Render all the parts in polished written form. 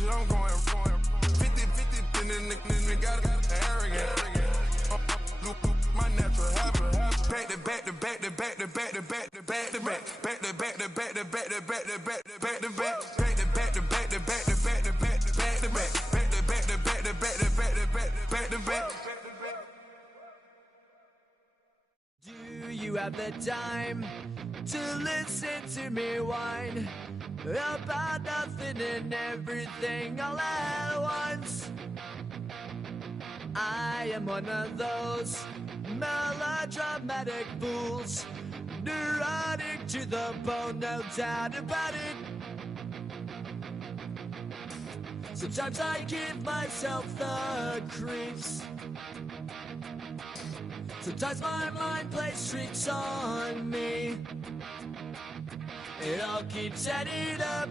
shit, I'm going. 50-50, and then nigga got arrogant. My natural habit. Back to back to back to back to back to back to back to back. Back to back to back to back to back to back to back to back. Back to back to back to back to back to back to back to back. Back to back to back to back to back to back to back. Do you have the time to listen to me whine about nothing and everything all at once? I am one of those melodramatic fools, neurotic to the bone, no doubt about it. Sometimes I give myself the creeps. Sometimes my mind plays tricks on me. It all keeps adding up.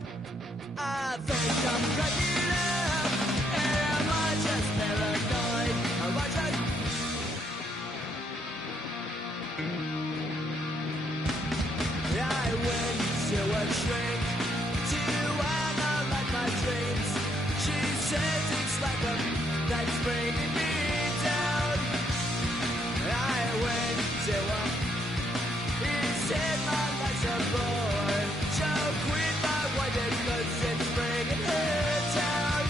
I think I'm cracking up. Am I just paranoid? Am I just... I went to a shrink to analyze my dreams. She says it's like a that's bringing me down. I went to a... He said my life's a bore. Joke with my wife because it's bringing her down.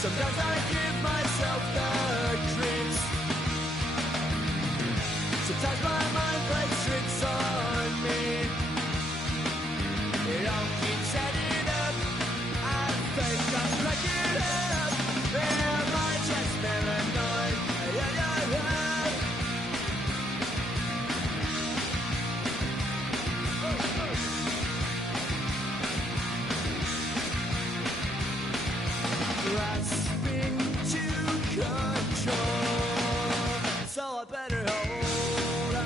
Sometimes I give myself the creeps. Sometimes my mind plays tricks on me. It all keeps adding up. I think I'm cracking up. Am I just paranoid? Grasping to control, so I better hold on.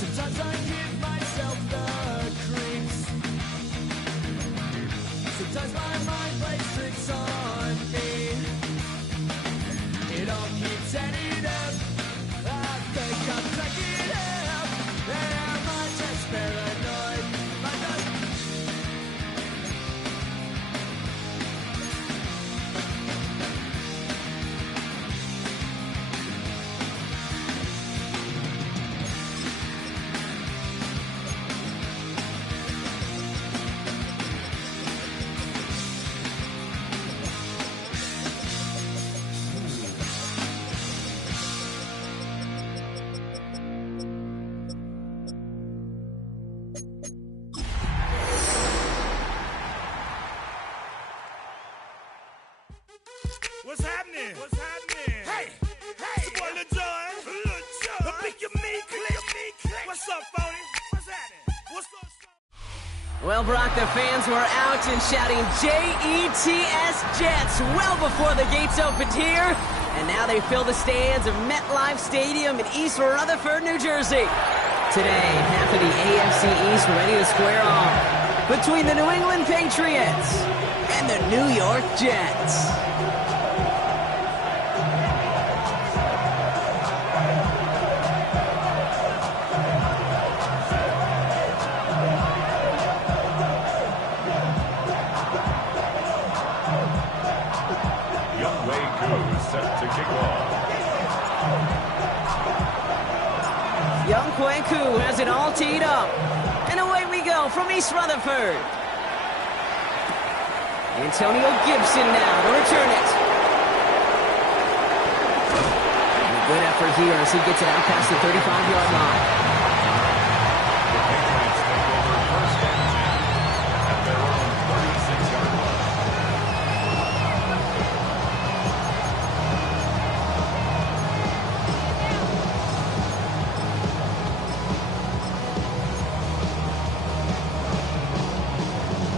Sometimes I give myself the creeps. Sometimes my mind plays tricks on me. It all keeps adding up. I think I'm cracking up. Am I just paranoid? Am I just... What's happening? What's happening? Hey, hey, it's your boy Lil Jon. Lil Jon. The Pick Your Me Click. What's up, phony? What's happening? What's up? Well, Brock, the fans were out and shouting Jets Jets well before the gates opened here. And now they fill the stands of MetLife Stadium in East Rutherford, New Jersey. Today, half of the AFC East ready to square off between the New England Patriots and the New York Jets. Set to kick off. Young Kwaku has it all teed up. And away we go from East Rutherford. Antonio Gibson now to return it. And a good effort here as he gets it out past the 35-yard line. The Patriots take over first and 10 at their own 36-yard line.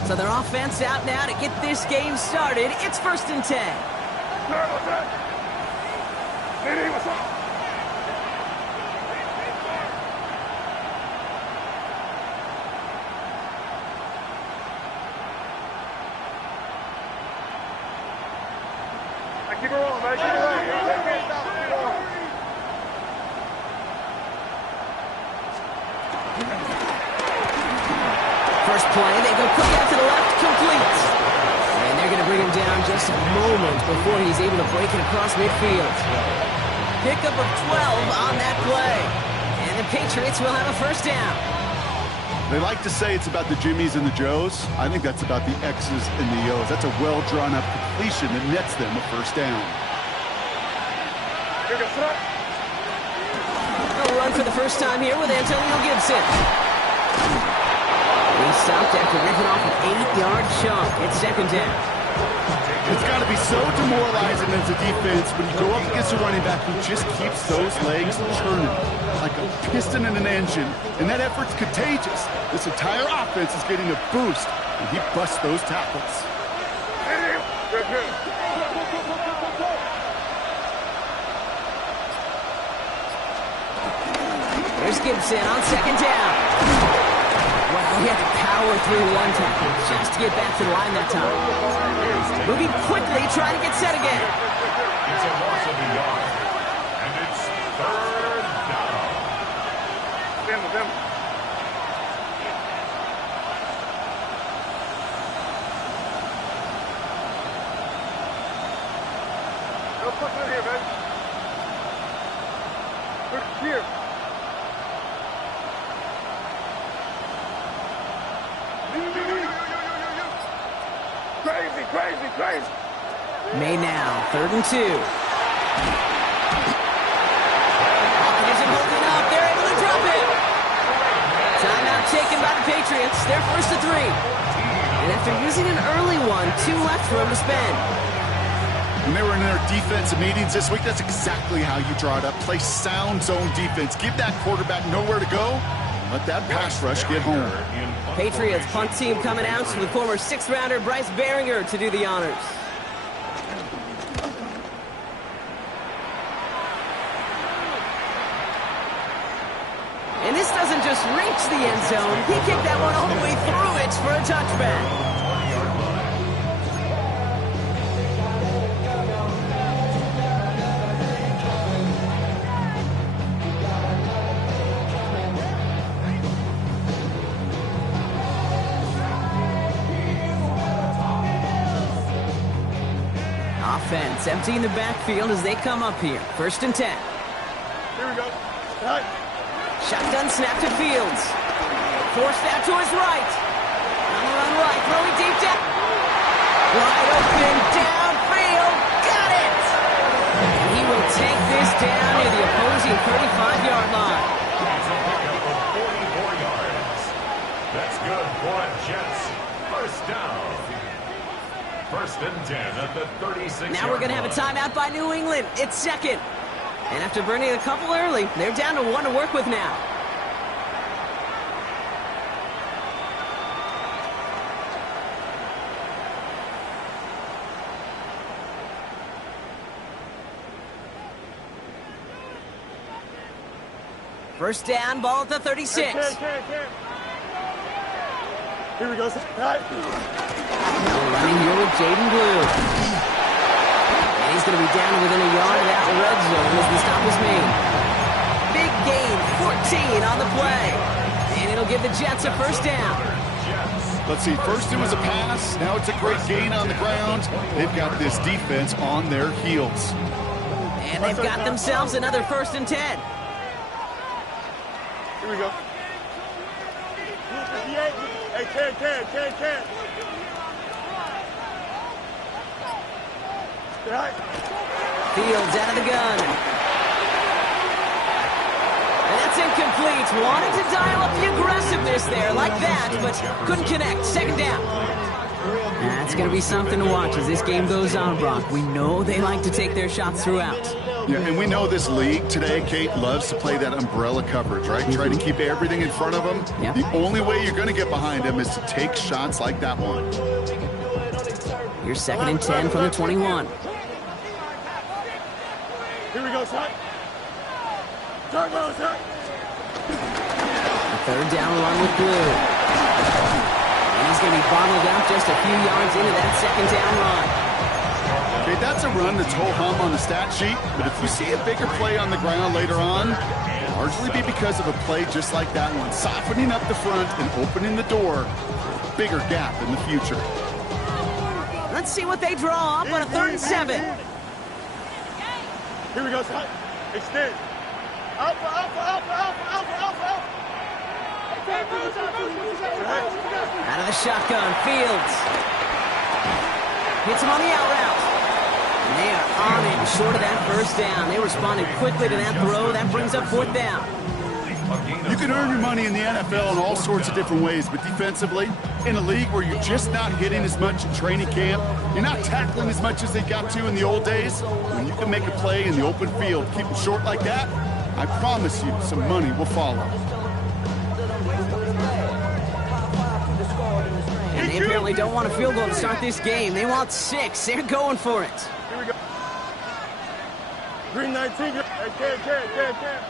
So their offense out now to get this game started. It's 1st and 10. First play, they go quick out to the left, complete. And they're going to bring him down just a moment before he's able to break it across midfield. Pickup of 12 on that play. And the Patriots will have a first down. They like to say it's about the Jimmies and the Joes. I think that's about the X's and the O's. That's a well-drawn-up completion that nets them a first down. A run for the first time here with Antonio Gibson. He stopped after ripping off an 8-yard chunk. It's second down. It's got to be so demoralizing as a defense when you go up against a running back who just keeps those legs churning like a piston in an engine, and that effort's contagious. This entire offense is getting a boost, and he busts those tackles. There's Gibson on second down. Well, he had to power through one tackle just to get back to the line that time. Moving quickly, trying to get set again. It's a loss of a yard. And it's third down. Here. Crazy. May now, 3rd and 2. Isn't holding up. They're able to drop it. Timeout taken by the Patriots. They're 1st and 3. And after using an early one, 2 left for him to spend. When they were in their defensive meetings this week, that's exactly how you draw it up. Play sound zone defense. Give that quarterback nowhere to go. Let that pass rush get home. Patriots punt team coming out with former 6th-rounder Bryce Baringer to do the honors. And this doesn't just reach the end zone. He kicked that one all the way through it for a touchback. Offense emptying the backfield as they come up here. 1st and 10. Here we go. Right. Shotgun snap to Fields. Forced out to his right. On the run right, throwing deep down. Wide open, downfield. Got it! And he will take this down near the opposing 35-yard line. It's a pickup of 44 yards. That's good for a Jets. First down. 1st and 10 at the 36-yard line. Now we're going to have a timeout by New England. It's second. And after burning a couple early, they're down to 1 to work with now. First down, ball at the 36. Here we go. Right. Now running here with Jaden Blue. And he's going to be down within a yard of that red zone as the stop is made. Big gain, 14 on the play. And it'll give the Jets a first down. Let's see, first it was a pass, now it's a great gain on the ground. They've got this defense on their heels. And they've got themselves another 1st and 10. Here we go. Hey, can. Right. Fields out of the gun. And that's incomplete. Wanted to dial up the aggressiveness there like that, but couldn't connect. 2nd down. That's going to be something to watch as this game goes on, Brock. We know they like to take their shots throughout. Yeah, and we know this league today, Kate, loves to play that umbrella coverage, right? Try to keep everything in front of them. Yep. The only way you're going to get behind them is to take shots like that one. Here's 2nd and 10 from the 21. Here we go, son. Turbo, sir. A 3rd down run with Blue. And he's going to be bottled out just a few yards into that 2nd down run. Okay, that's a run that's ho-hum on the stat sheet, but if you see a bigger play on the ground later on, it'll largely be because of a play just like that one, softening up the front and opening the door for a bigger gap in the future. Let's see what they draw up on a 3rd and 7. Here we go, son. Extend. Alpha, alpha, alpha, alpha, alpha, alpha, alpha. Out of the shotgun, Fields. Hits him on the out route. And they are on it short of that first down. They responded quickly to that throw. That brings up 4th down. You can earn your money in the NFL in all sorts of different ways, but defensively, in a league where you're just not hitting as much in training camp, you're not tackling as much as they got to in the old days, when you can make a play in the open field, keep it short like that, I promise you some money will follow. And they apparently don't want a field goal to start this game. They want 6. They're going for it. Here we go. Green 19. Hey, Cam.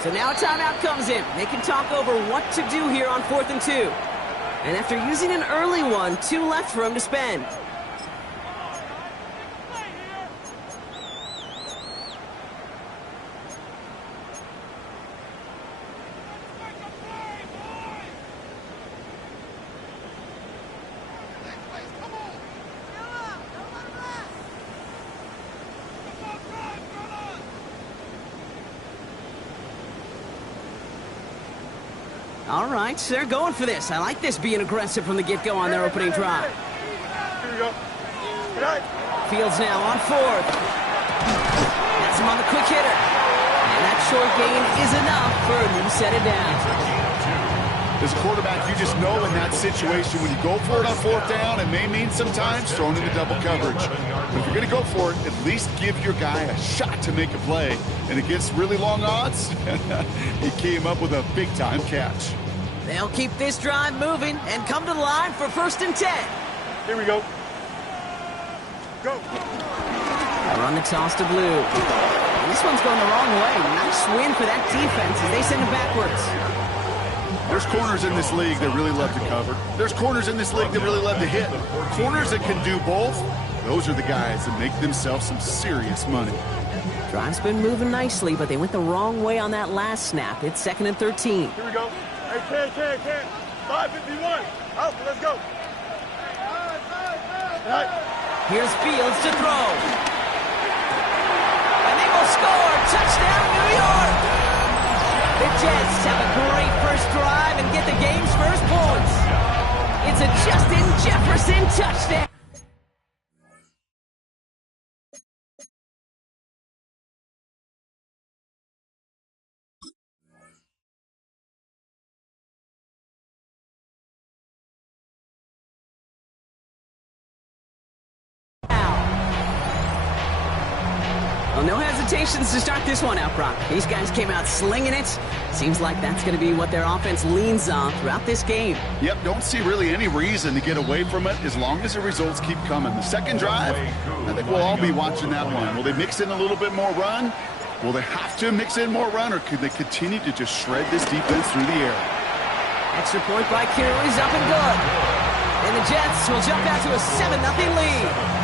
So now a timeout comes in. They can talk over what to do here on 4th and 2. And after using an early one, 2 left for him to spend. All right, so they're going for this. I like this being aggressive from the get-go on their opening drive. Here we go. Right. Fields now on 4th. That's him on the quick hitter. And that short gain is enough for a new set it down. As a quarterback, you just know in that situation when you go for it on 4th down, it may mean sometimes throwing into double coverage. But if you're going to go for it, at least give your guy a shot to make a play. And against really long odds, he came up with a big-time catch. They'll keep this drive moving and come to the line for 1st and 10. Here we go. Go. Run the toss to Blue. And this one's going the wrong way. Nice win for that defense as they send it backwards. There's corners in this league that really love to cover. There's corners in this league that really love to hit. Corners that can do both, those are the guys that make themselves some serious money. Drive's been moving nicely, but they went the wrong way on that last snap. It's 2nd and 13. Here we go. Hey, Can. 551. Alpha, let's go. Right. Here's Fields to throw. And they will score. Touchdown, New York. The Jets have a great first drive and get the game's first points. It's a Justin Jefferson touchdown. Well, no hesitations to start this one out, Brock. These guys came out slinging it. Seems like that's going to be what their offense leans on throughout this game. Yep, don't see really any reason to get away from it as long as the results keep coming. The second drive, I think we'll all be watching that one. Will they mix in a little bit more run? Will they have to mix in more run, or could they continue to just shred this defense through the air? Extra point by Kirill is up and good. And the Jets will jump out to a 7-0 lead.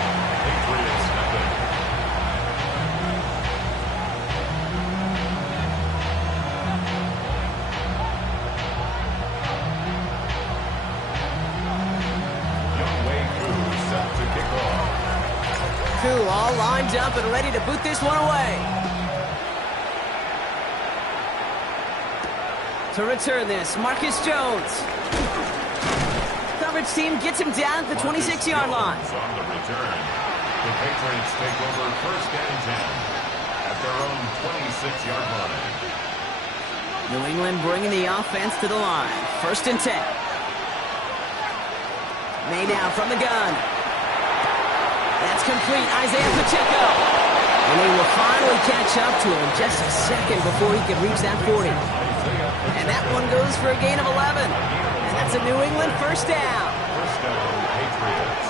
All lined up and ready to boot this one away. To return this, Marcus Jones. Coverage team gets him down at the 26-yard line. On the return, the Patriots take over 1st and 10 at their own 26-yard line. New England bringing the offense to the line. 1st and 10. May now from the gun. That's complete, Isaiah Pacheco. And they will finally catch up to him just a second before he can reach that 40. And that one goes for a gain of 11. And that's a New England 1st down. 1st down, Patriots.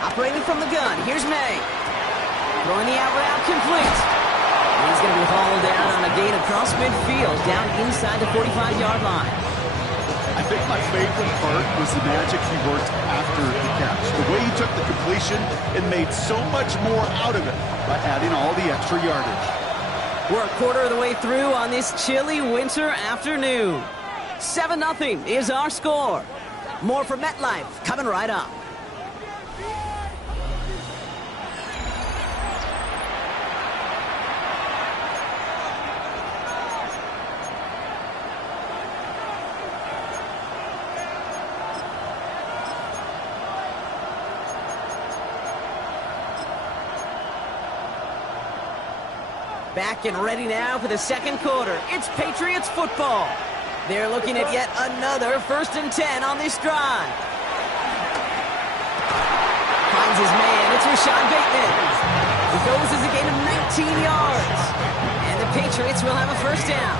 Operating from the gun, here's May. Throwing the out route complete. And he's going to be hauled down on a gain across midfield, down inside the 45-yard line. I think my favorite part was the magic he worked after the catch. The way he took the completion and made so much more out of it by adding all the extra yardage. We're a quarter of the way through on this chilly winter afternoon. 7-0 is our score. More from MetLife coming right up. Back and ready now for the second quarter. It's Patriots football. They're looking at yet another 1st and 10 on this drive. Finds his man. It's Rashad Bateman. He goes as a gain of 19 yards. And the Patriots will have a first down.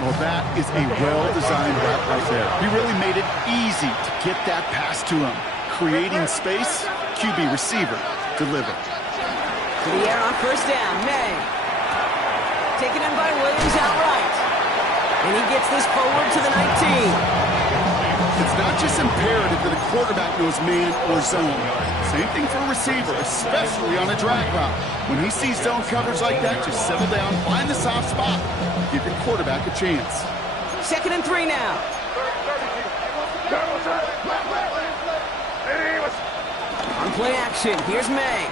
Well, that is a well-designed route right there. He really made it easy to get that pass to him. Creating space, QB receiver, deliver. To the air on first down, May. Taken in by Williams outright. And he gets this forward to the 19. It's not just imperative that a quarterback knows man or zone. Same thing for a receiver, especially on a drag route. When he sees zone coverage like that, just settle down, find the soft spot, give your quarterback a chance. 2nd and 3 now. On play action, here's May.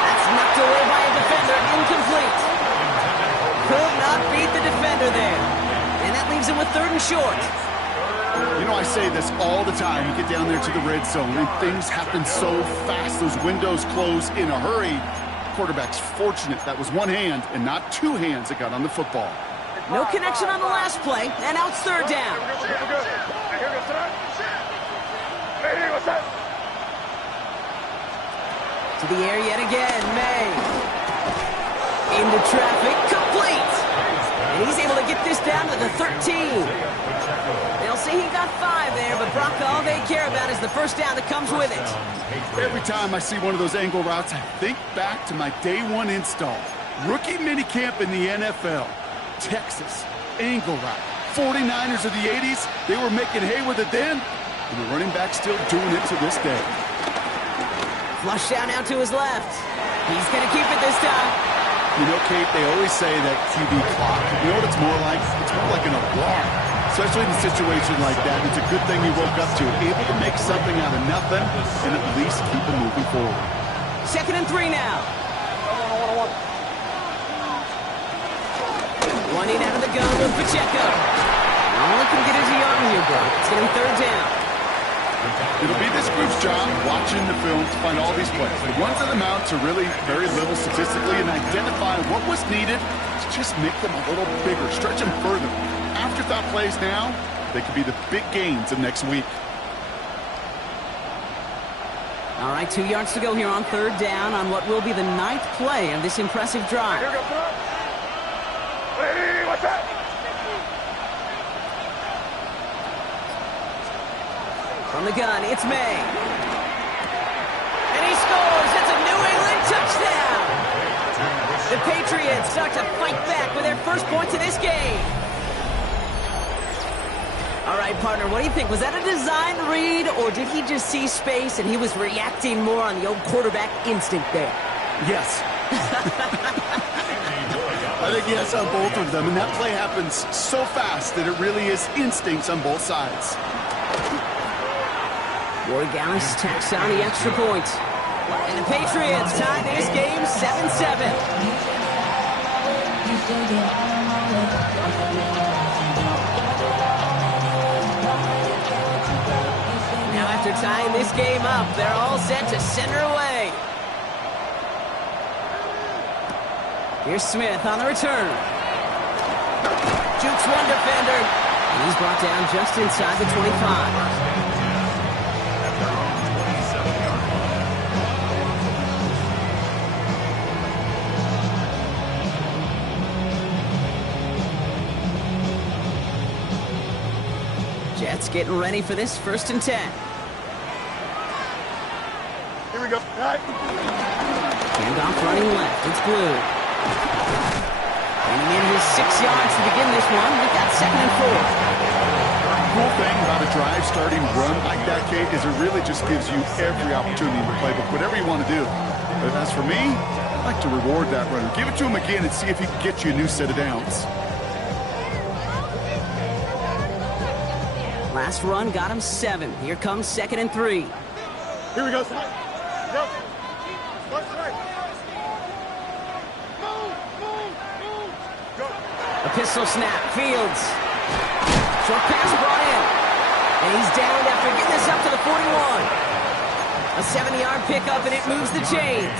That's knocked away by a defender, incomplete. Could not beat the defender there. And that leaves him with 3rd and short. You know, I say this all the time. You get down there to the red zone, and things happen so fast. Those windows close in a hurry. Quarterback's fortunate that was one hand and not two hands that got on the football. No connection on the last play, and now it's 3rd down. To the air yet again, May. Into traffic, complete. And he's able to get this down to the 13. They'll say he got 5 there, but Brock, all they care about is the first down that comes with it. Every time I see one of those angle routes, I think back to my day one install. Rookie minicamp in the NFL. Texas, angle route. 49ers of the 80s, they were making hay with it then, and the running back's still doing it to this day. Flush down now to his left. He's going to keep it this time. You know, Kate, they always say that QB clock. You know what it's more like? It's more like an alarm. Especially in a situation like that. It's a good thing you woke up to. Able to make something out of nothing and at least keep it moving forward. 2nd and 3 now. Running out of the gun with Pacheco. All he can get is a yard here, bro. It's going to be 3rd down. It'll be this group's job watching the film to find all these plays. The ones that amount to really very little statistically and identify what was needed to just make them a little bigger, stretch them further. Afterthought plays now, they could be the big gains of next week. All right, 2 yards to go here on 3rd down on what will be the 9th play of this impressive drive. What's that? From the gun, it's May. And he scores! It's a New England touchdown! The Patriots start to fight back with their first points of this game. All right, partner, what do you think? Was that a design read, or did he just see space and he was reacting more on the old quarterback instinct there? Yes. I think yes on both of them, and that play happens so fast that it really is instincts on both sides. Borregales tacks on the extra point. And the Patriots tie this game 7-7. Now after tying this game up, they're all set to send her away. Here's Smith on the return. Jukes one defender. And he's brought down just inside the 25. Jets getting ready for this 1st and 10. Here we go. All right. Handoff running left. It's Blue. Bringing in his 6 yards to begin this one. We've got 2nd and 4. cool thing about a drive starting run like that, Kate, is it really just gives you every opportunity in the playbook, whatever you want to do. But as for me, I like to reward that runner. Give it to him again and see if he can get you a new set of downs. Last run got him 7. Here comes 2nd and 3. Here we go, son. Go. Start straight. Move. Go. A pistol snap. Fields. Short pass brought in. And he's down after getting this up to the 41. A 70-yard pickup, and it moves the chains.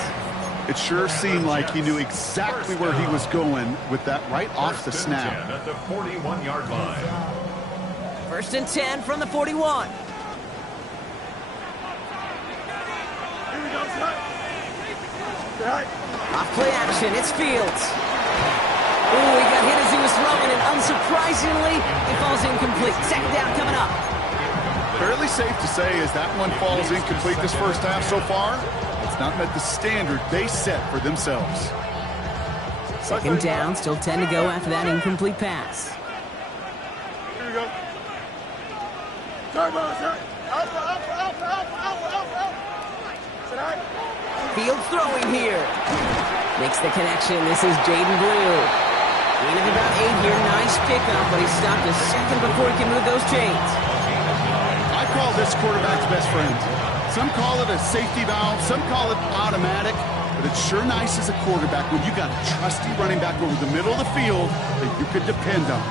It sure seemed like he knew exactly where he was going with that right off the snap. At the 41-yard line. 1st and 10 from the 41. Here we go, son. Right. Off play action, it's Fields. Ooh, he got hit as he was throwing, and unsurprisingly, he falls incomplete. 2nd down coming up. Fairly safe to say as that one falls incomplete this first half so far, it's not met the standard they set for themselves. 2nd down, still 10 to go after that incomplete pass. Here we go. Turn, sir. Alpha. Sit down. Fields throwing here. Makes the connection. This is Jaden Blue. Gain of about 8 here. Nice pickup, but he stopped a second before he can move those chains. I call this quarterback's best friend. Some call it a safety valve, some call it automatic, but it's sure nice as a quarterback when you got a trusty running back over the middle of the field that you could depend on.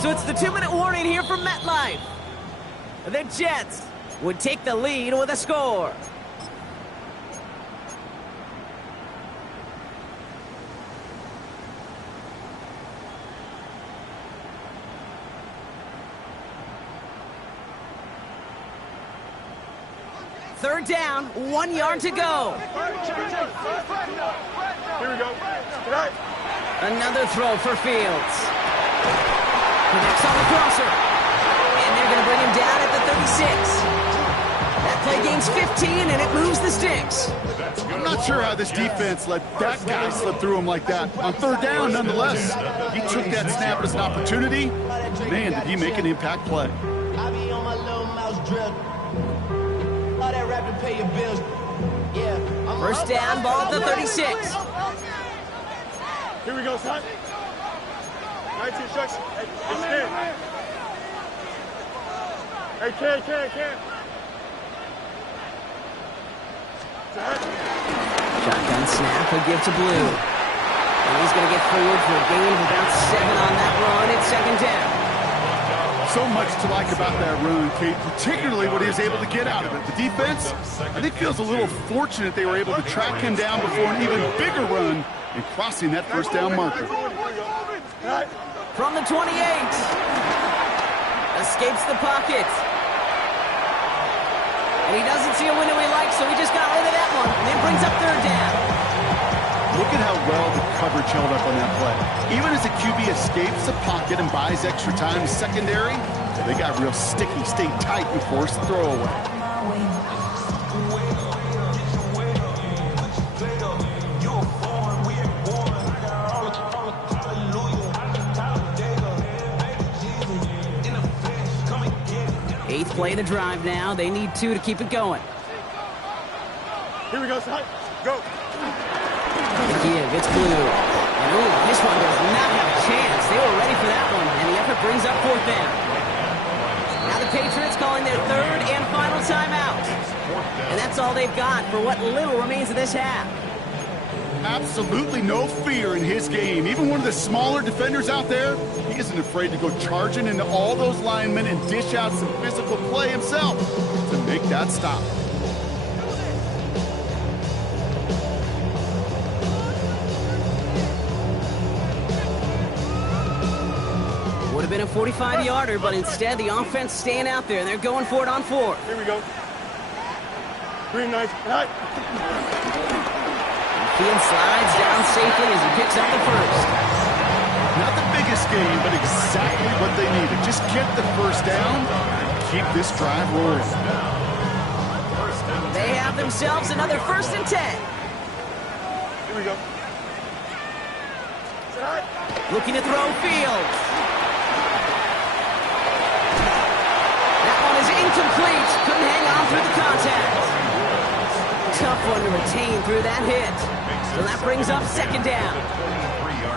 So it's the 2-minute warning here from MetLife. The Jets would take the lead with a score. Third down, 1 yard to go. Here we go. Right. Another throw for Fields. Connects on the crosser. And they're going to bring him down at the 36. That play gains 15, and it moves the sticks. I'm not sure how this defense let that guy slip through him like that. On 3rd down, nonetheless, he took that snap as an opportunity. Man, did he make an impact play. I be on my little mouse drill. All that rap to pay your bills. Yeah. First down, ball at the 36. Here we go, son. 19 instruction. Hey, stand. Hey, can. Shotgun snap, he'll give to Blue. And he's going to get forward for a gain of about 7 on that run. It's 2nd down. So much to like about that run, Kate, particularly what he was able to get out of it. The defense, I think, feels a little fortunate they were able to track him down before an even bigger run and crossing that first down marker. From the 28. Escapes the pocket. And he doesn't see a window he likes, so he just got rid of that one. And then brings up 3rd down. Look at how well the coverage held up on that play. Even as the QB escapes the pocket and buys extra time secondary, they got real sticky, stayed tight and forced the throwaway. Eighth play of the drive now. They need 2 to keep it going. Here we go, son. Go. The give, it's Blue. And ooh, this one does not have a chance. They were ready for that one, and the effort brings up 4th down. Now the Patriots calling their 3rd and final timeout. And that's all they've got for what little remains of this half. Absolutely no fear in his game. Even one of the smaller defenders out there, he isn't afraid to go charging into all those linemen and dish out some physical play himself to make that stop. Would have been a 45-yarder, but instead the offense staying out there, and they're going for it on 4. Here we go. Green nice. Right. Field slides down safely as he picks up the first. Not the biggest game, but exactly what they needed. Just get the first down and keep this drive rolling. They have themselves another 1st and 10. Here we go. Looking to throw Fields. That one is incomplete. Couldn't hang on through the contact. Tough one to retain through that hit. So that brings up second down.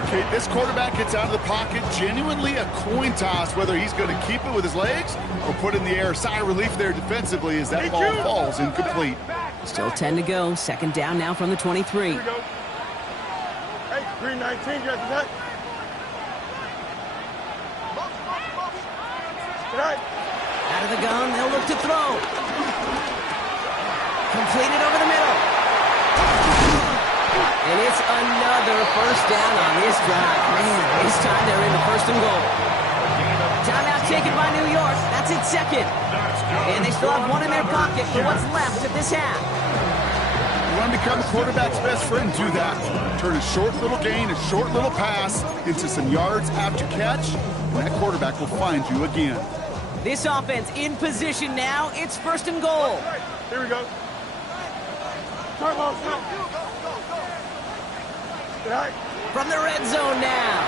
Okay, this quarterback gets out of the pocket, genuinely a coin toss, whether he's going to keep it with his legs or put in the air. Sigh of relief there defensively as that ball falls incomplete. Still 10 to go. Second down now from the 23. Here we go. Hey, 319, you got that? Out of the gun, they'll look to throw. Completed over the middle. And it's another first down on this drive. Man, this time they're in the first and goal. Timeout taken by New York. That's its second. And they still have one in their pocket for what's left of this half. You want to become a quarterback's best friend, do that. Turn a short little gain, a short little pass into some yards after catch, and that quarterback will find you again. This offense in position now. It's first and goal. Here we go. Turbo, From the red zone now.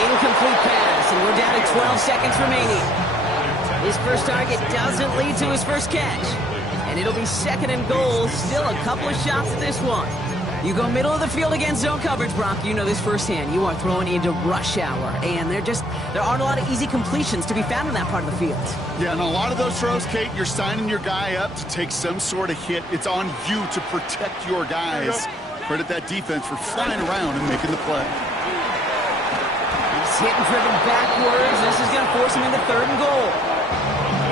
Incomplete pass, and we're down to 12 seconds remaining. His first target doesn't lead to his first catch. And it'll be second and goal. Still a couple of shots at this one. You go middle of the field against zone coverage, Brock. You know this firsthand. You are throwing into rush hour, and there aren't a lot of easy completions to be found in that part of the field. Yeah, and a lot of those throws, Kate, you're signing your guy up to take some sort of hit. It's on you to protect your guys. Credit that defense for flying around and making the play. He's hit and driven backwards. This is going to force him into third and goal.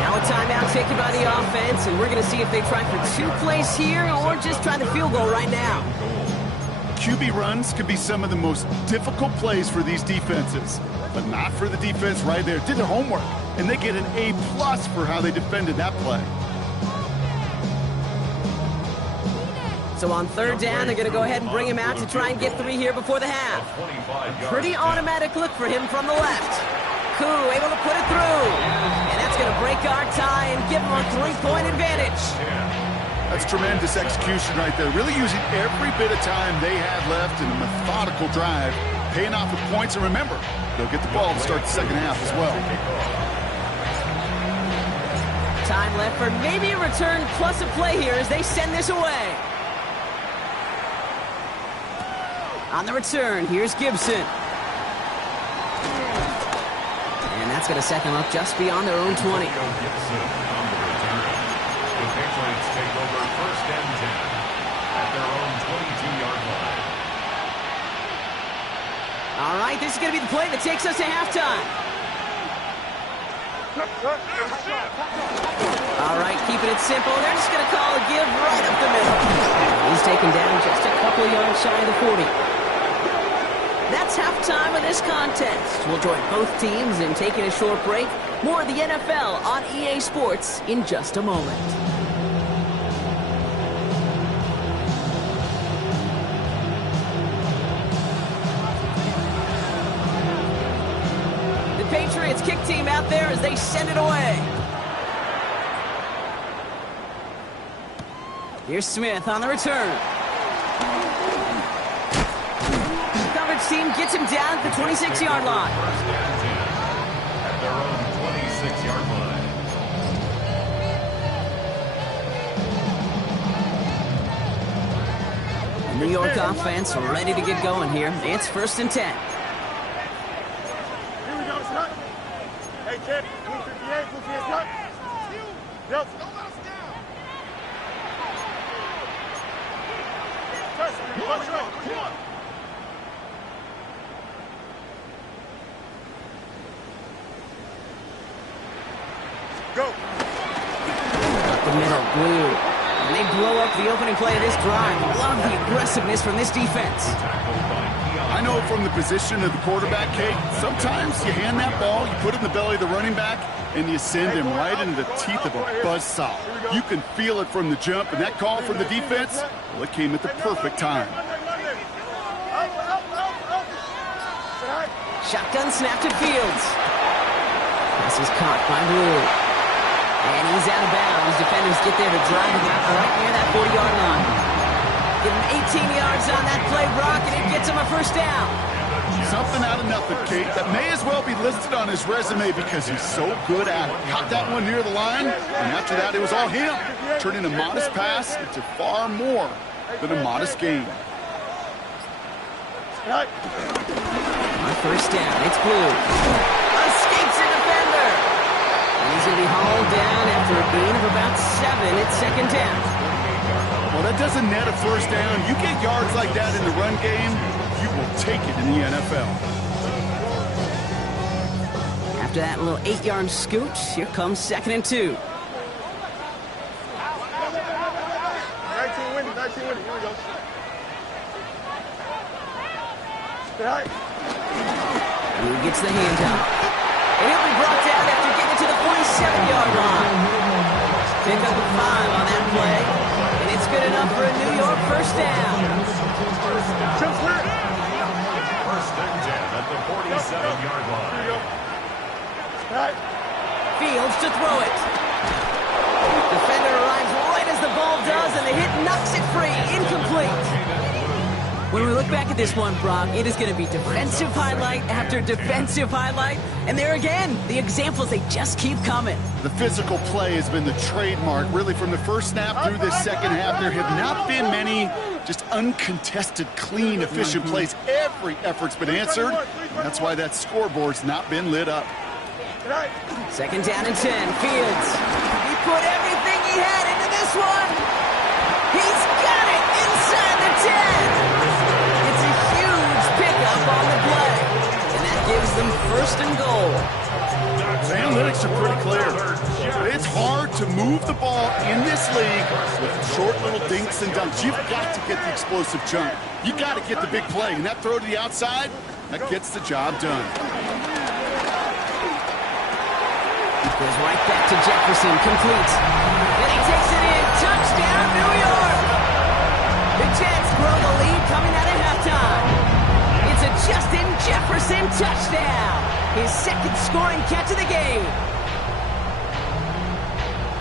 Now a timeout taken by the offense, and we're going to see if they try for 2 plays here or just try the field goal right now. QB runs could be some of the most difficult plays for these defenses, but not for the defense right there. Did their homework, and they get an A+ for how they defended that play. So on third down, they're going to go ahead and bring him out to try and get 3 here before the half. Pretty automatic look for him from the left. Koo able to put it through. And that's going to break our tie and give him a 3-point advantage. That's tremendous execution right there. Really using every bit of time they had left in a methodical drive, paying off with points. And remember, they'll get the ball to start the second half as well. Time left for maybe a return plus a play here as they send this away. On the return, here's Gibson. And that's going to set them up just beyond their own 20. Take over first and 10 at their own 22-yard line. All right, this is going to be the play that takes us to halftime. All right, keeping it simple. They're just going to call a give right up the middle. He's taken down just a couple of yards shy of the 40. That's halftime of this contest. We'll join both teams in taking a short break. More of the NFL on EA Sports in just a moment. Patriots kick team out there as they send it away. Here's Smith on the return. Coverage team gets him down at the 26-yard line. First and 10 at their own 26-yard line. The New York offense ready to get going here. It's first and 10. Hey, kid, 258, 258, yep. Don't let us down. Come on. Go. Up the middle, blue. And they blow up the opening play of this drive. Love the aggressiveness from this defense. I know from the position of the quarterback, Kate, sometimes you hand that ball, you put it in the belly of the running back, and you send him right into the teeth of a buzzsaw. You can feel it from the jump, and that call from the defense, well, it came at the perfect time. Shotgun snap to Fields. This is caught by Blue. And he's out of bounds. Defenders get there to drive him out right near that 40-yard line. Give him 18 yards on that play, Brock, and it gets him a first down. Something out of nothing, Kate, that may as well be listed on his resume because he's so good at it. Caught that one near the line, and after that, it was all him, turning a modest pass into far more than a modest gain. Right. On first down, it's Blue. Escapes a defender. And he's going to be hauled down after a gain of about 7 at second down. Well, that doesn't net a first down. You get yards like that in the run game, you will take it in the NFL. After that little 8-yard scoot, here comes 2nd and 2. 19 winning. Here we go. Right. Blue gets the handoff. And he'll be brought down after getting to the 47-yard line. Pick up a 5 on that play. And it's good enough for a New York first down. First and 10 at the 47-yard line. Right. Fields to throw it. Defender arrives right as the ball does, and the hit knocks it free. Incomplete. When we look back at this one, Brock, it is going to be defensive highlight after defensive highlight. And there again, the examples, they just keep coming. The physical play has been the trademark, really, from the first snap through this second half. There have not been many just uncontested, clean, efficient plays. Every effort's been answered. That's why that scoreboard's not been lit up. Second down and 10, Fields. He put everything he had into this one. He's got it inside the 10. It's a huge pickup on the play. And that gives them first and goal. The analytics are pretty clear. It's hard to move the ball in this league with short little dinks and dunks. You've got to get the explosive chunk. You've got to get the big play. And that throw to the outside, that gets the job done. Goes right back to Jefferson, complete. And he takes it in, touchdown, New York! The Jets grow the lead coming out of halftime. It's a Justin Jefferson touchdown, his second scoring catch of the game.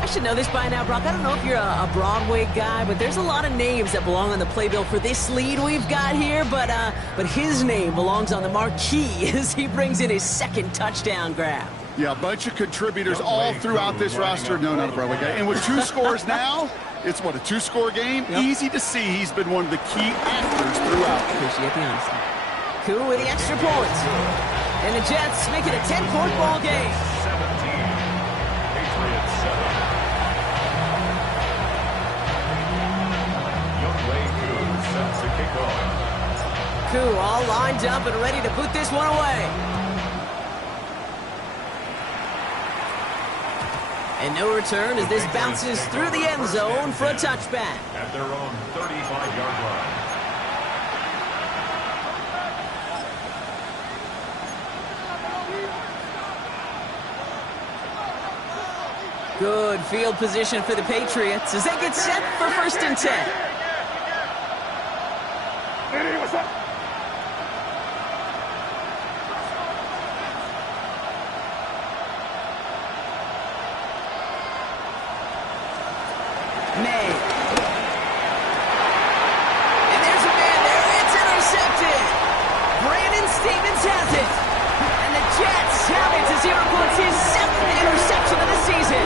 I should know this by now, Brock. I don't know if you're a Broadway guy, but there's a lot of names that belong on the playbill for this lead we've got here, but his name belongs on the marquee as he brings in his second touchdown grab. Yeah, a bunch of contributors all throughout this roster. No, not a Broadway guy. And with 2 scores now, it's what, a 2-score game? Yep. Easy to see he's been one of the key actors throughout. Appreciate the honesty. Koo with the extra point. And the Jets make it a 10-point ball game. 17. Patriots 7. Younghoe Koo set to kick off. Koo all lined up and ready to put this one away. And no return as this bounces through the end zone for a touchback. At their own 35-yard line. Good field position for the Patriots as they get set for first and 10. What's up? May. And there's a man there. It's intercepted. Brandon Stevens has it. And the Jets have it to 0 points, his 7th interception of the season.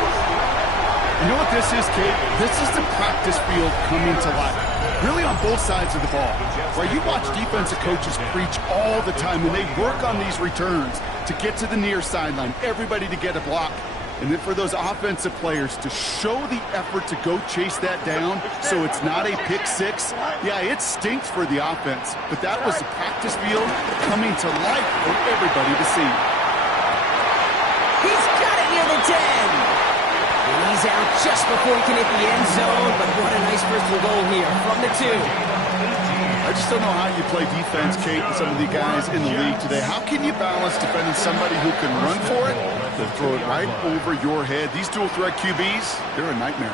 You know what this is, Kate? This is the practice field coming to life. Really on both sides of the ball. Where you watch defensive coaches preach all the time when they work on these returns to get to the near sideline, everybody to get a block. And then for those offensive players to show the effort to go chase that down so it's not a pick six. Yeah, it stinks for the offense, but that was the practice field coming to life for everybody to see. He's got it near the 10. And he's out just before he can hit the end zone, but what a nice first and goal here from the 2. I just don't know how you play defense, Kate, and some of the guys in the league today. How can you balance defending somebody who can run for it? They'll throw it right over your head. These dual threat QBs, they're a nightmare.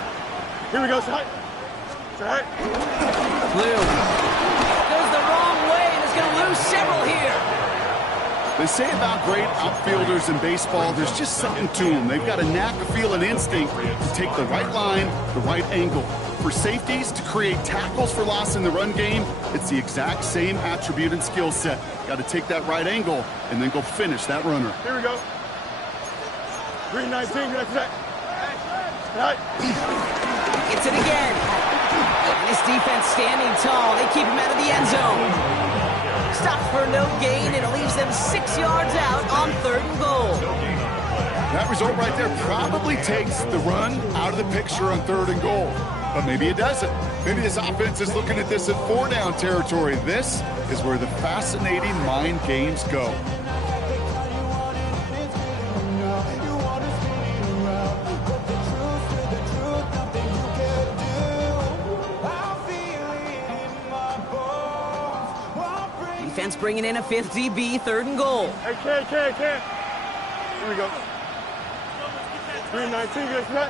Here we go, side. Side. Blue goes the wrong way and is going to lose several here. They say about great outfielders in baseball, there's just something to them. They've got a knack, a feel, and instinct to take the right line, the right angle. For safeties, to create tackles for loss in the run game, it's the exact same attribute and skill set. Got to take that right angle and then go finish that runner. Here we go. Green 19, that's that. Right. Gets it again. And this defense standing tall. They keep him out of the end zone. Stops for no gain, and it leaves them 6 yards out on 3rd and goal. That result right there probably takes the run out of the picture on 3rd and goal. But maybe it doesn't. Maybe this offense is looking at this at 4-down territory. This is where the fascinating mind games go. Defense bringing in a 5th DB, 3rd and goal. Hey, Ken. Here we go. Green 19, get that.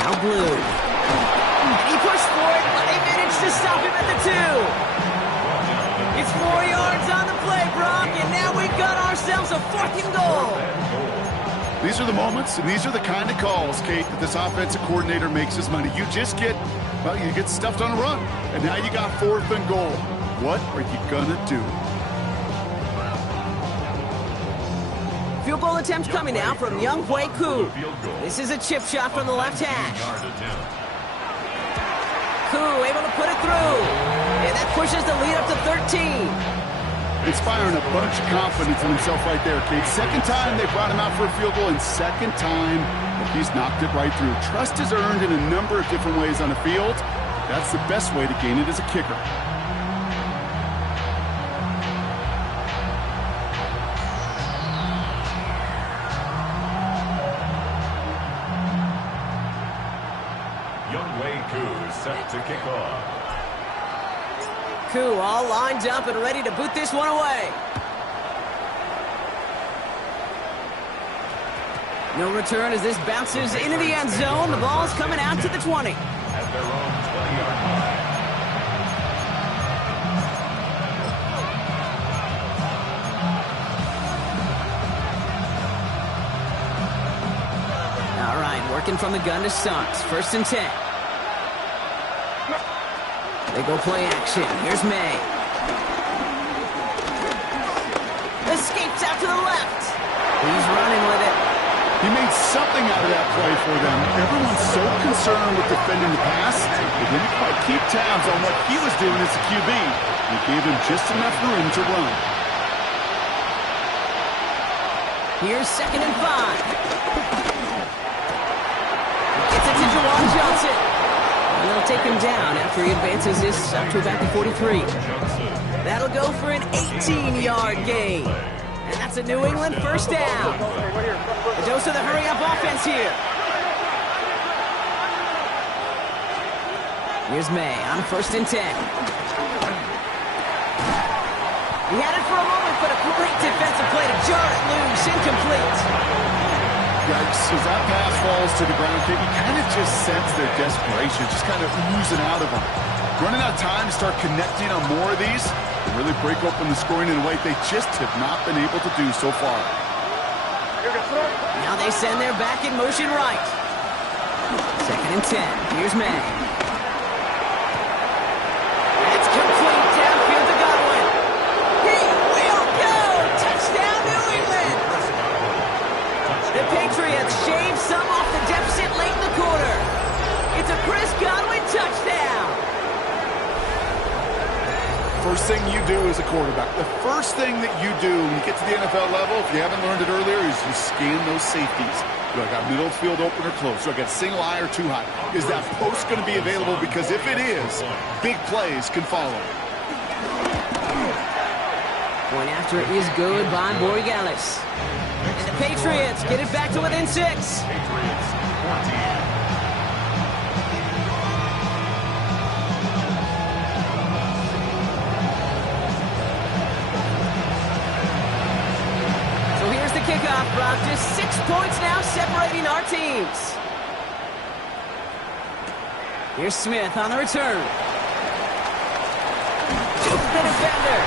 Now Blue. And he pushed for it, but they managed to stop him at the 2. It's 4 yards on the play, Brock, and now we've got ourselves a 4th and goal. These are the moments, and these are the kind of calls, Kate, that this offensive coordinator makes his money. You just get, well, you get stuffed on a run, and now you got 4th and goal. What are you gonna do? Field goal attempt coming now from Younghoe Koo. This is a chip shot from the left hash. Koo able to put it through, and that pushes the lead up to 13. Inspiring a bunch of confidence in himself right there, Kate. 2nd time they brought him out for a field goal, and 2nd time he's knocked it right through. Trust is earned in a number of different ways on the field. That's the best way to gain it as a kicker. Younghoe Koo set to kick off. Koo all lined up and ready to boot this one away. No return as this bounces into the end zone. The ball's coming out to the 20. At their own 20-yard line. All right, working from the gun to start. 1st and 10. They go play action. Here's May. Escapes out to the left. He's running with it. He made something out of that play for them. Everyone's so concerned with defending the pass, they didn't quite keep tabs on what he was doing as a QB. He gave him just enough room to run. Here's 2nd and 5. Gets it to Juwan Johnson. And they'll take him down after he advances this up to about the 43. That'll go for an 18-yard gain. And that's a New England 1st down. A dose of the hurry-up offense here. Here's May on 1st and 10. He had it for a moment, but a great defensive play to jar it loose. Incomplete. Yikes, as that pass falls to the ground, you kind of just sense their desperation, just kind of oozing out of them. Running out of time to start connecting on more of these and really break open the scoring in a way they just have not been able to do so far. Now they send their back in motion right. 2nd and 10. Here's May. It's complete downfield to Godwin. He will go! Touchdown, New England! The Patriots shave some off the deficit late in the quarter. It's a Chris Godwin touchdown. First thing you do as a quarterback, the first thing that you do when you get to the NFL level, if you haven't learned it earlier, is you scan those safeties. Do I got middle field open or close? Do I got single high or too high? Is that post going to be available? Because if it is, big plays can follow. Point after it is good by Borregales. And the Patriots get it back to within 6. Patriots 14. Kickoff, Brock. Just 6 points now separating our teams. Here's Smith on the return. Jukes the defender.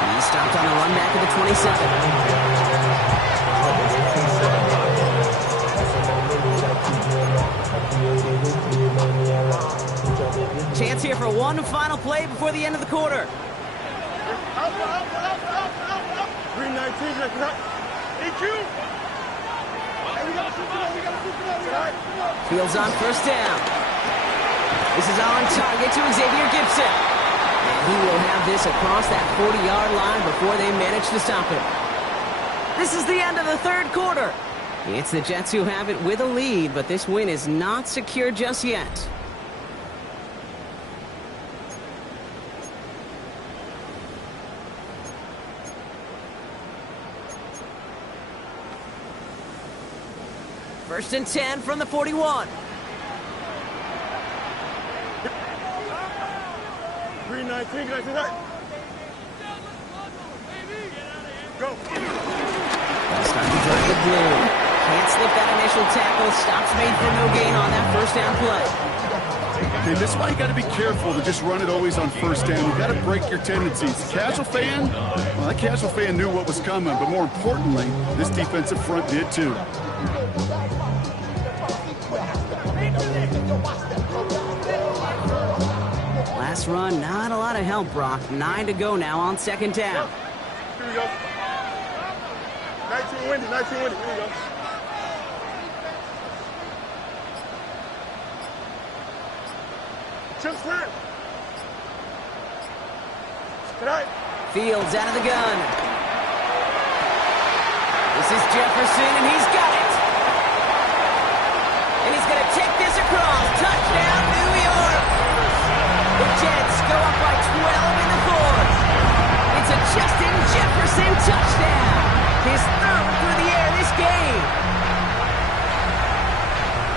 He stopped on the run back at the 27. Chance here for one final play before the end of the quarter. 319, EQ. Fields on first down. This is on target to Xavier Gipson. And he will have this across that 40-yard line before they manage to stop him. This is the end of the third quarter. It's the Jets who have it with a lead, but this win is not secure just yet. First and 10 from the 41. 319, go. Starting to drive the blue. Can't slip that initial tackle. Stops made for no gain on that first down play. Okay, this is why you got to be careful to just run it always on first down. You got to break your tendencies. Casual fan, well, that casual fan knew what was coming, but more importantly, this defensive front did too. Last run, not a lot of help, Brock. 9 to go now on second down. Here we go. 19 windy. Here we go. Chip sprint. Tonight. Fields out of the gun. This is Jefferson, and he's got it. And he's going to take this across. Touchdown, New York. The Jets go up by 12 in the fourth. It's a Justin Jefferson touchdown. His third through the air this game.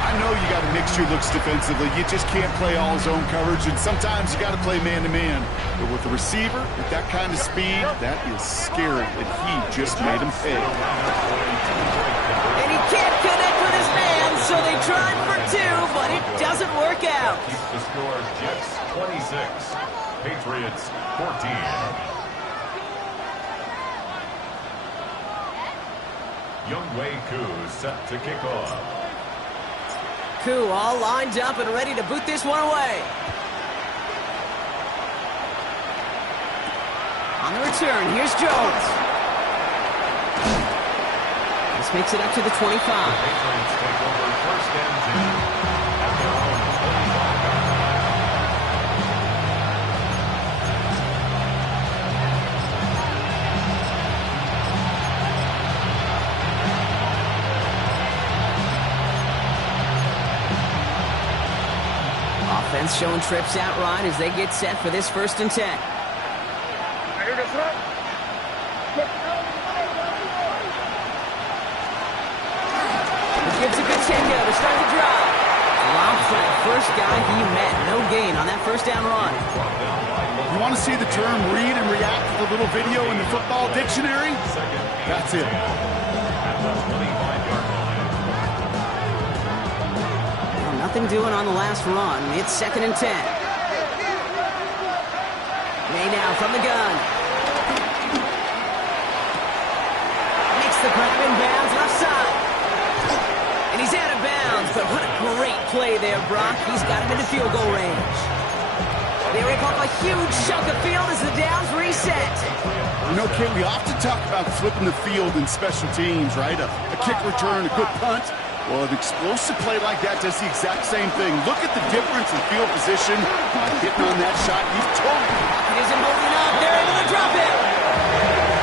I know you got to mix your looks defensively. You just can't play all zone coverage, and sometimes you got to play man-to-man. But with the receiver, with that kind of speed, that is scary, and he just made him pay. And he can't connect with his man, so they tried for two, but it doesn't work out. Keeps the score Jets 26, Patriots 14. Younghoe Koo set to kick off. Koo all lined up and ready to boot this one away. On the return, here's Jones. This makes it up to the 25. Patriots take over first and 10 at their own 25-yard line. Offense showing trips out right as they get set for this first and 10. Gives a good tango to start the drive. Drops for the first guy he met. No gain on that first down run. You want to see the term read and react to the little video in the football dictionary? That's it. At the 25-yard line. Well, nothing doing on the last run. It's second and 10. May now from the gun. Makes the grab in bounds left side. And he's out of bounds, but what a great play there, Brock. He's got him into field goal range. They rip off a huge chunk of field as the downs reset. You know, Kate, we often talk about flipping the field in special teams, right? A kick return, a good punt. Well, an explosive play like that does the exact same thing. Look at the difference in field position by hitting on that shot. He's totally... He isn't holding up. They're able to drop it.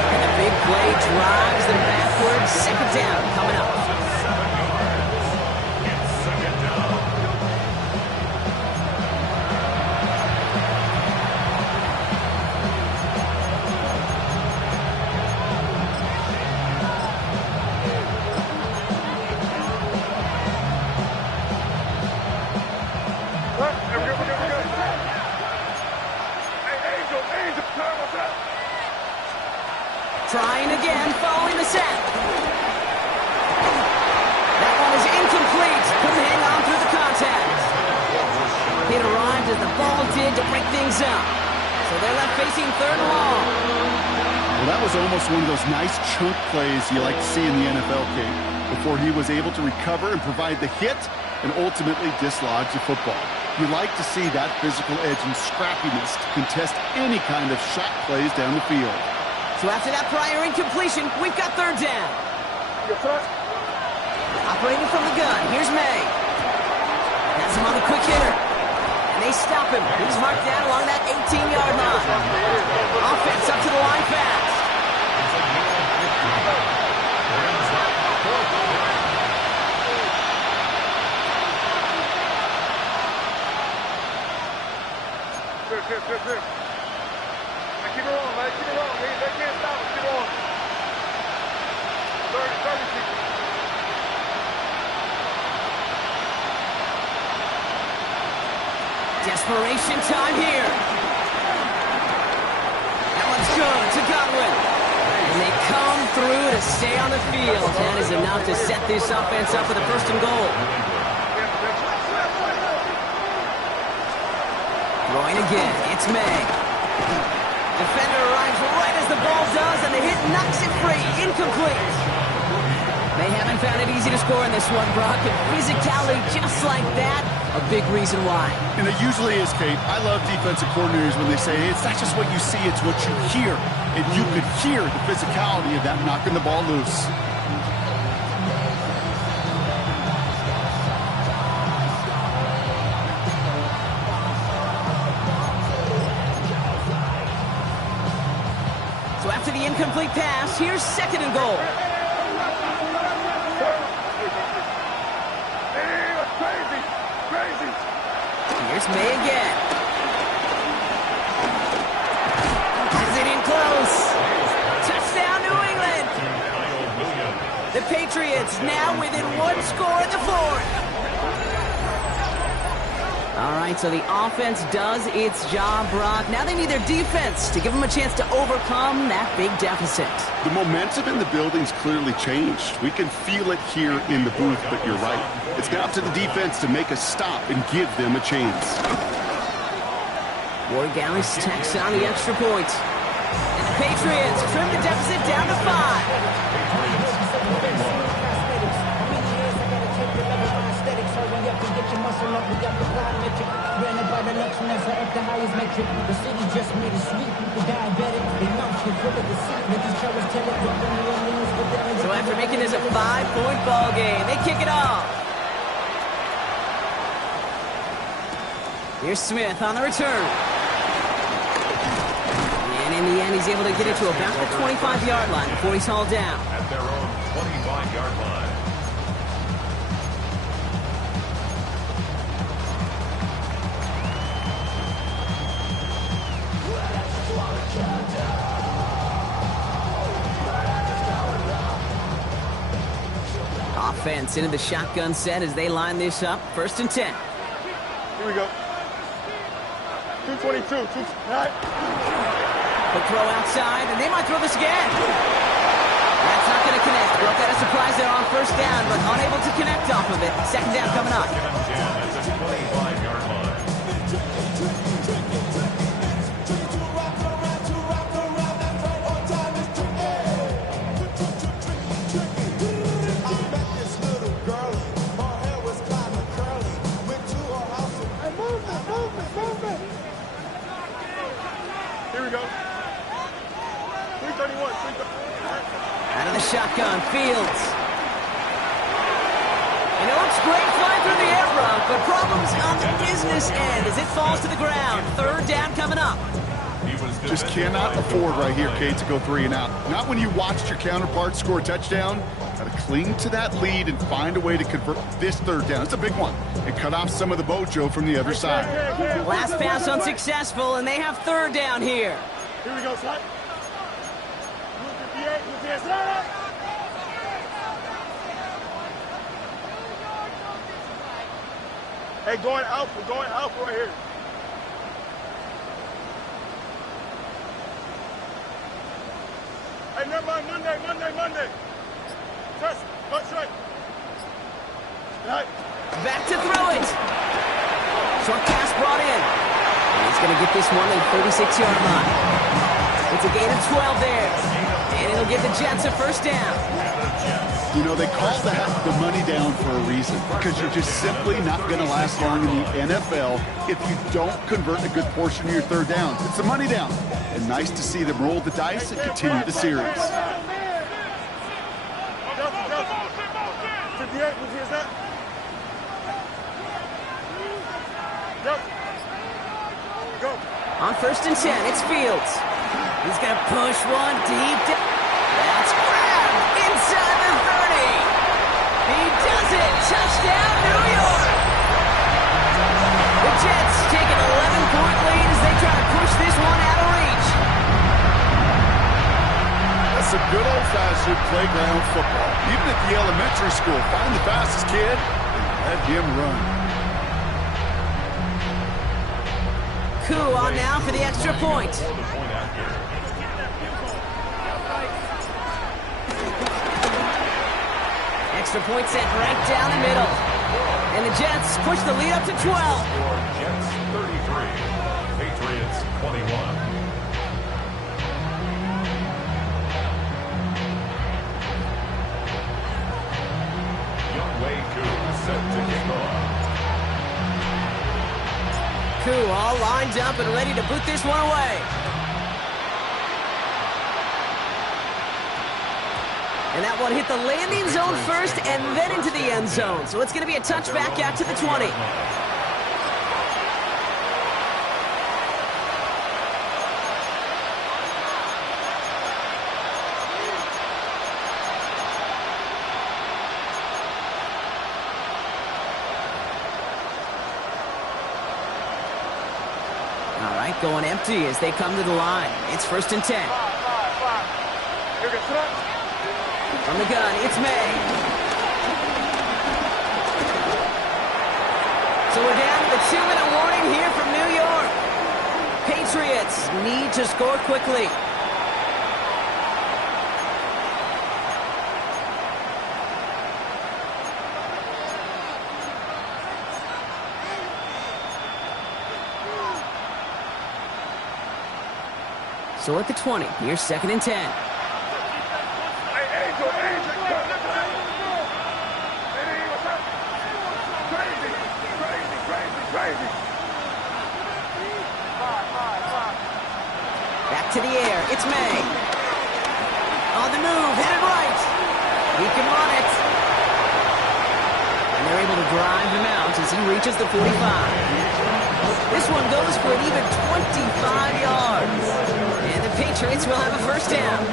And the big play drives them backwards. Second down coming up. Trying again, following the set. That one is incomplete. Couldn't hang on through the contact. Hit a as the ball did to break things up. So they're left facing 3rd and long. Well, that was almost one of those nice chunk plays you like to see in the NFL, Kate, before he was able to recover and provide the hit and ultimately dislodge the football. You like to see that physical edge and scrappiness to contest any kind of shot plays down the field. So after that prior incompletion, we've got 3rd down. Operating from the gun, here's May. Has him on the quick hitter. And they stop him. He's marked down along that 18-yard line. Offense up to the line fast. Good. Now keep it on, man. Keep it on. They can't stop us. Keep it on. 30 people. Desperation time here. That one's good to Godwin. And they come through to stay on the field. That is enough to set this offense up for the 1st and goal. Throwing again, it's May. Defender arrives right as the ball does, and the hit knocks it free. Incomplete. They haven't found it easy to score in this one, Brock. And physicality just like that, a big reason why. And it usually is, Kate. I love defensive coordinators when they say, hey, it's not just what you see, it's what you hear. And you could hear the physicality of that knocking the ball loose. So after the incomplete pass, here's 2nd and goal. Crazy. Here's May again. Has it in close. Touchdown, New England. The Patriots now within 1 score in the 4th. All right, so the offense does its job, Brock. Now they need their defense to give them a chance to overcome that big deficit. The momentum in the building's clearly changed. We can feel it here in the booth, but you're right. It's now up to the defense to make a stop and give them a chance. Ward Gallis tacks on the extra point. And the Patriots trim the deficit down to 5. So after making this a 5-point ball game, they kick it off. Here's Smith on the return. And in the end, he's able to get it to about the 25-yard line before he's hauled down. At their own 25-yard line. Offense into the shotgun set as they line this up. 1st and 10. Here we go. 222. Quick throw outside, and they might throw this again. That's not going to connect. Broke out a surprise there on 1st down, but unable to connect off of it. 2nd down coming up. 2nd and 10 at the 25-yard line. Here we go. 331. Out of the shotgun, Fields. You know, it's great flying through the air, Brock, but problems on the business end as it falls to the ground. 3rd down coming up. Just cannot afford right here, Kate, to go 3 and out. Not when you watched your counterpart score a touchdown. Got to cling to that lead and find a way to convert this 3rd down. It's a big one. And cut off some of the mojo from the other side. Last pass unsuccessful, and they have 3rd down here. Here we go, son. 58. Hey, going alpha right here. Hey, never mind, Monday. Test, touch right. Right. Back to throw it. Short pass brought in. going to get this one at the 36-yard line. It's a gain of 12 there. And it'll give the Jets a first down. You know, they call that the money down for a reason, because you're just simply not going to last long in the NFL if you don't convert a good portion of your third down. It's the money down. And nice to see them roll the dice and continue the series. On 1st and 10, it's Fields. He's going to push one deep down. That's grabbed inside the 30. He does it. Touchdown, New York. The Jets take an 11-point lead as they try to push this one out of reach. That's a good old-fashioned playground football. Even at the elementary school, find the fastest kid and let him run. Koo on now for the extra point. Extra point set right down the middle. And the Jets push the lead up to 12. Jets 33, Patriots 21. Younghoe Koo set to kick off. Koo all lined up and ready to boot this one away. And that one hit the landing zone first and then into the end zone. So it's going to be a touchback out to the 20. All right, going empty as they come to the line. It's 1st and 10. From the gun, it's May. So we're down to the 2-minute warning here from New York. Patriots need to score quickly. So at the 20, here's 2nd and 10. Back to the air, it's May. On the move, headed right. He can run it. And they're able to drive him out as he reaches the 45. This one goes for an even 25 yards. And the Patriots will have a first down.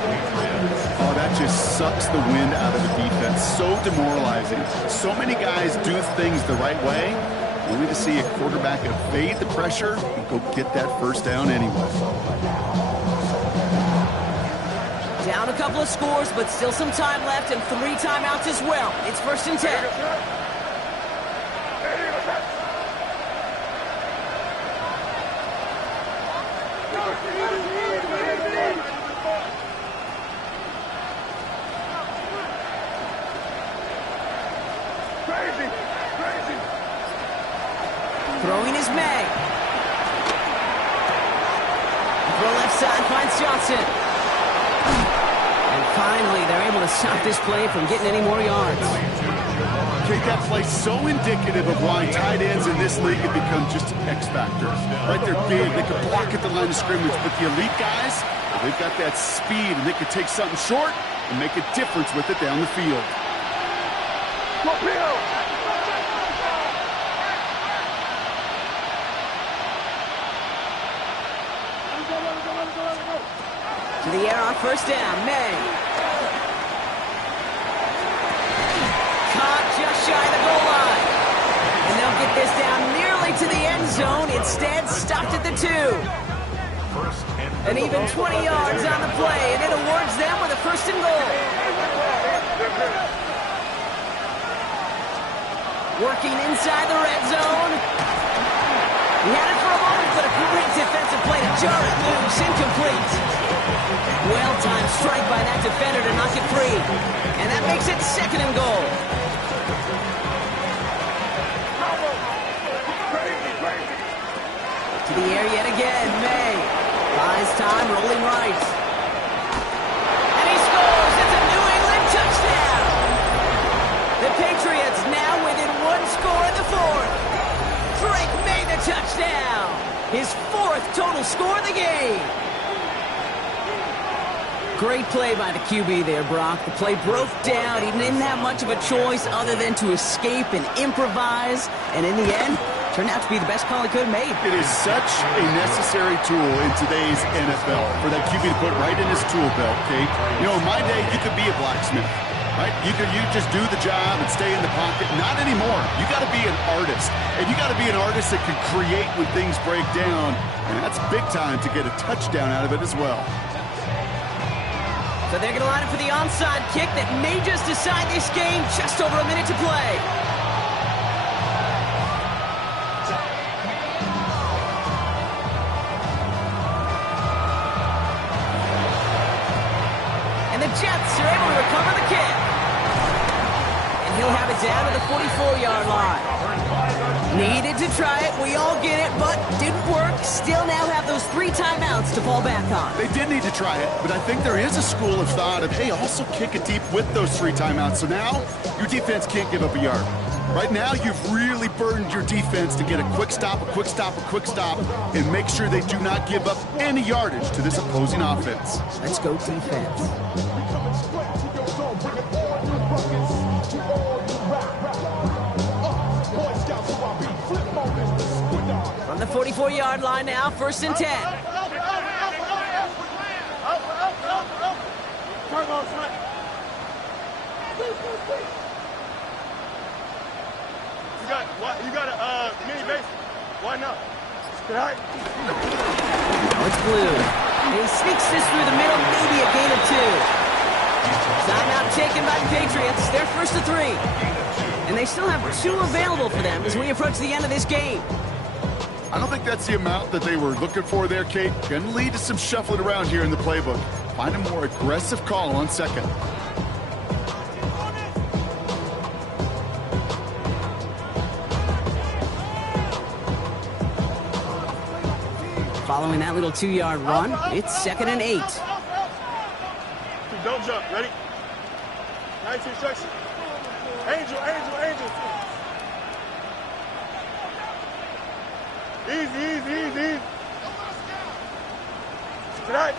Oh, that just sucks the wind out of the defense. So demoralizing. So many guys do things the right way, only to see a quarterback evade the pressure and go get that first down anyway. Down a couple of scores, but still some time left and 3 timeouts as well. It's 1st and 10. Throwing is May. Throw left side finds Johnson. And finally, they're able to stop this play from getting any more yards. Okay, that play so indicative of why tight ends in this league have become just an X factor. Right, they're big, they can block at the line of scrimmage, but the elite guys, well, they've got that speed, and they can take something short and make a difference with it down the field. To the air on first down, May. Caught just shy of the goal line. And they'll get this down nearly to the end zone. Instead, stopped at the 2. An even 20 yards on the play, and it awards them with a first and goal. Working inside the red zone. He had it for a moment, but a great defensive play to jar it loose, incomplete. Well-timed strike by that defender to knock it free. And that makes it 2nd and goal. To the air yet again, May. Buys time, rolling right. And he scores! It's a New England touchdown! The Patriots now within one score in the fourth. Drake made the touchdown! His fourth total score of the game. Great play by the QB there, Brock. The play broke down. He didn't have much of a choice other than to escape and improvise. And in the end, turned out to be the best call he could have made. It is such a necessary tool in today's NFL for that QB to put right in his tool belt, Kate. You know, in my day, you could be a blacksmith, right? You just do the job and stay in the pocket. Not anymore. You got to be an artist. And you got to be an artist that can create when things break down. And that's big time to get a touchdown out of it as well. So they're going to line up for the onside kick that may just decide this game. Just over a minute to play. And the Jets are able to recover the kick. And he'll have it down to the 44-yard line. Needed to try it. We all get it, but didn't work. Still now have those 3 timeouts to fall back on. They did need to try it, but I think there is a school of thought of, hey, also kick it deep with those 3 timeouts. So now your defense can't give up a yard. Right now, you've really burdened your defense to get a quick stop, and make sure they do not give up any yardage to this opposing offense. Let's go defense. From the 44-yard line now, 1st and 10. You got a mini base. Why not? Now it's blue. And he sneaks this through the middle, maybe a gain of 2. Timeout taken by the Patriots. They're 1st and 3. And they still have 2 available for them as we approach the end of this game. I don't think that's the amount that they were looking for there, Kate. Going to lead to some shuffling around here in the playbook. Find a more aggressive call on 2nd. Following that little 2-yard run, it's 2nd and 8. Don't jump. Ready? Nice instruction. Angel. Easy. Tonight.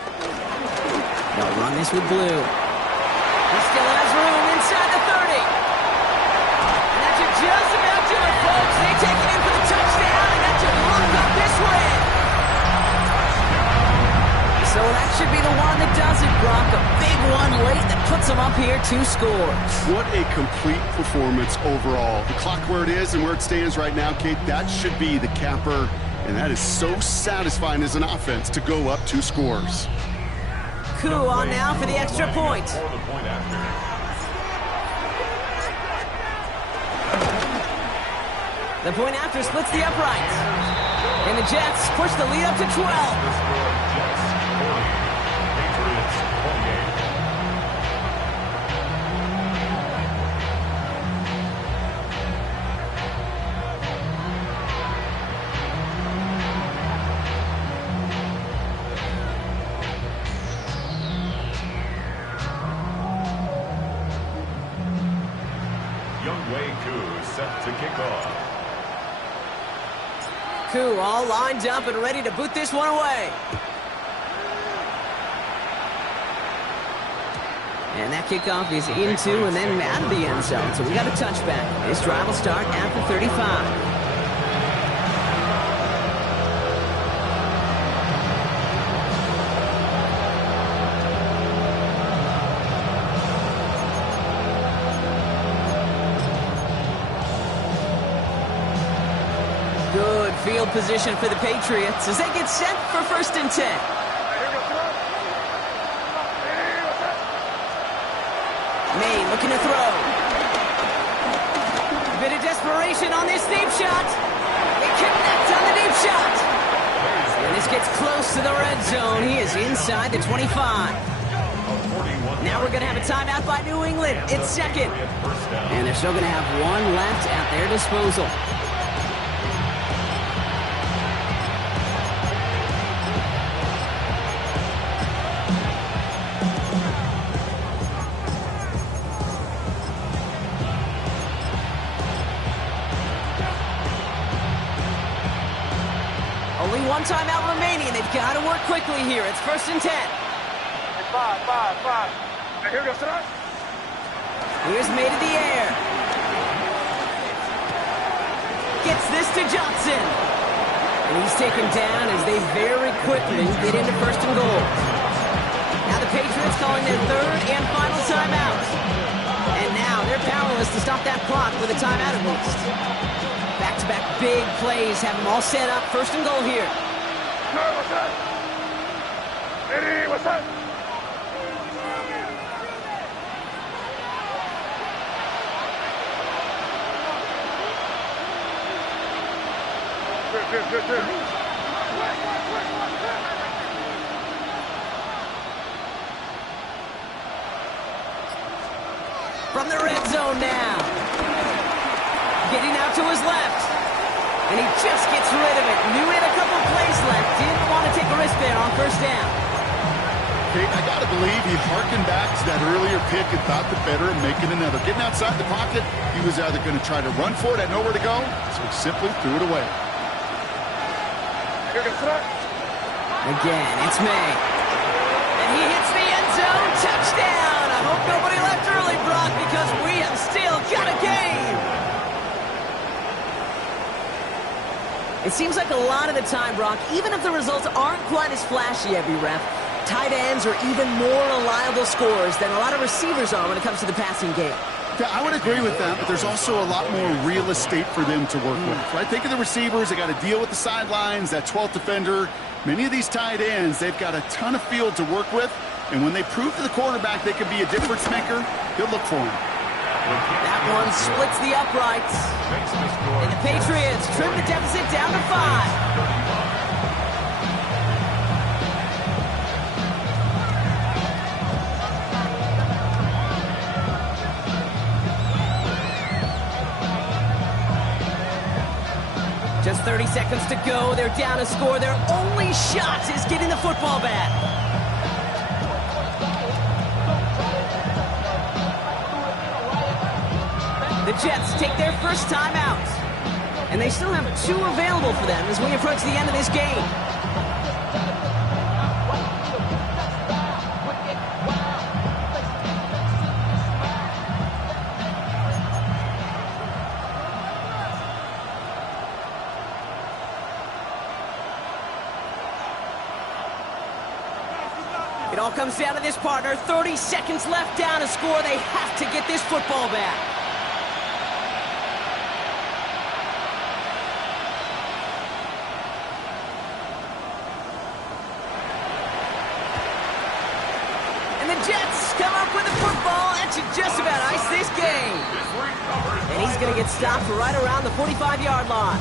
They'll run this with blue. He still has room inside the 30. And that should just about do it, folks. They take it in for the touchdown, and that should lock up this win. So that should be the one that does it, Brock. A big one late that puts them up here 2 scores. What a complete performance overall. The clock where it is and where it stands right now, Kate, that should be the capper. And that is so satisfying as an offense to go up 2 scores. Koo on now for the extra point. The point after splits the uprights. And the Jets push the lead up to 12. Koo all lined up and ready to boot this one away. And that kickoff is into and then out of the end zone. So we got a touchback. This drive will start at the 35. Good field position for the Patriots as they get set for 1st and 10. May looking to throw. A bit of desperation on this deep shot. They connect on the deep shot. And this gets close to the red zone. He is inside the 25. Now we're going to have a timeout by New England. It's 2nd. And they're still going to have 1 left at their disposal. one timeout remaining. They've got to work quickly here. It's 1st and 10. Five. Hey, here we go, sit up. Here's made in the air. Gets this to Johnson. And he's taken down as they very quickly get into 1st and goal. Now the Patriots calling their 3rd and final timeout. And now they're powerless to stop that clock with a timeout at least. Back-to-back big plays have them all set up. 1st and goal here. What's up? Eddie, what's up? Good. From the red zone now. Getting out to his left. And he just gets rid of it. Knew he had a couple plays left. Didn't want to take a risk there on 1st down. Okay, I got to believe he harkened back to that earlier pick and thought the better of making another. Getting outside the pocket, he was either going to try to run for it, had nowhere to go, so he simply threw it away. Again, it's May. And he hits the end zone. Touchdown! I hope nobody left early, Brock, because we have still got a game. It seems like a lot of the time, Brock, even if the results aren't quite as flashy every ref, tight ends are even more reliable scorers than a lot of receivers are when it comes to the passing game. Yeah, I would agree with that, but there's also a lot more real estate for them to work with. Right? Think of the receivers. They got to deal with the sidelines, that 12th defender. Many of these tight ends, they've got a ton of field to work with, and when they prove to the quarterback they can be a difference maker, he'll look for him. That one splits the uprights. And the Patriots trim the deficit down to 5. Just 30 seconds to go. They're down a score. Their only shot is getting the football back. The Jets take their first time out. And they still have 2 available for them as we approach the end of this game. It all comes down to this, partner. 30 seconds left down to score. They have to get this football back. And the Jets come up with the football. That should just about ice this game. And he's going to get stopped right around the 45-yard line.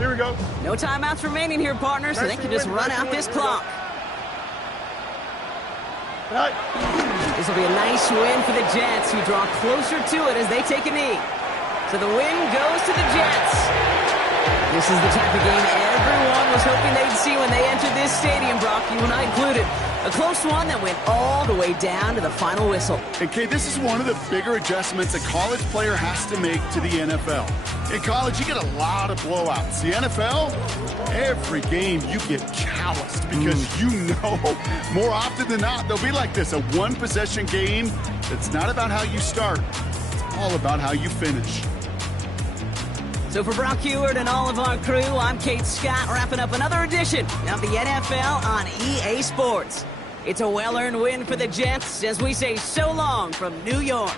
Here we go. No timeouts remaining here, partner, so they can just run out this clock. This will be a nice win for the Jets, who draw closer to it as they take a knee. So the win goes to the Jets. This is the type of game everyone was hoping they'd see when they entered this stadium, Brock, you and I included. A close one that went all the way down to the final whistle. And, Kay, this is one of the bigger adjustments a college player has to make to the NFL. In college, you get a lot of blowouts. The NFL, every game you get calloused because you know more often than not they'll be like this, a one-possession game that's not about how you start. It's all about how you finish. So for Brock Huard and all of our crew, I'm Kate Scott, wrapping up another edition of the NFL on EA Sports. It's a well-earned win for the Jets as we say so long from New York.